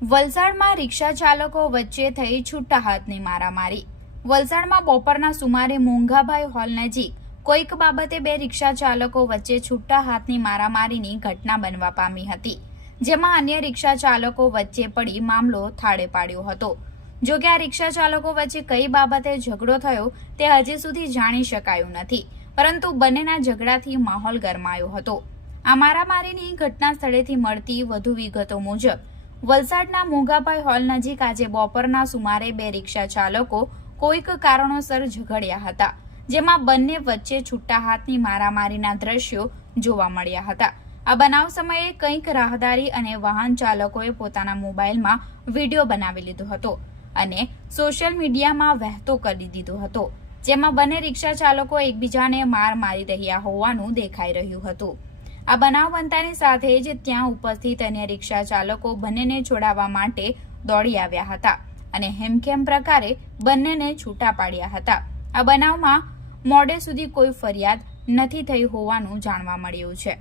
વલસાડમાં રિક્ષા ચાલકો વચ્ચે થઈ છૂટા હાથની મારામારી. વલસાડમાં બપોરના સુમારે મોંઘાભાઈ હોલ નજીક કોઈક બાબતે બે રિક્ષા ચાલકો વચ્ચે છૂટા હાથની મારામારીની ઘટના બનવા પામી હતી, જેમાં અન્ય રિક્ષા ચાલકો વચ્ચે પડી મામલો થાળે પાડ્યો હતો. જો કે આ રિક્ષા ચાલકો વચ્ચે કઈ બાબતે ઝઘડો થયો તે હજી સુધી જાણી શકાયું નથી, પરંતુ બંનેના ઝઘડાથી માહોલ ગરમાયો હતો. આ મારામારીની ઘટના સ્થળેથી મળતી વધુ વિગતો મુજબ વલસાડના મોંઘાભાઈ હોલ નજીક આજે બપોરના સુમારે બે રિક્ષા ચાલકો કોઈક કારણોસર ઝઘડ્યા હતા, જેમાં બંને વચ્ચે છૂટા હાથની મારામારીના દ્રશ્યો જોવા મળ્યા હતા. આ બનાવ સમયે કંઈક રાહદારી અને વાહન ચાલકોએ પોતાના મોબાઈલમાં વીડિયો બનાવી લીધો હતો અને સોશિયલ મીડિયામાં વહેતો કરી દીધો હતો, જેમાં બંને રિક્ષા ચાલકો એકબીજાને માર મારી રહ્યા હોવાનું દેખાઈ રહ્યું હતું. આ બનાવ બનતાની સાથે જ ત્યાં ઉપસ્થિત અન્ય રિક્ષા ચાલકો બંનેને છોડાવવા માટે દોડી આવ્યા હતા અને હેમખેમ પ્રકારે બંનેને છૂટા પાડ્યા હતા. આ બનાવમાં મોડે સુધી કોઈ ફરિયાદ નથી થઈ હોવાનું જાણવા મળ્યું છે.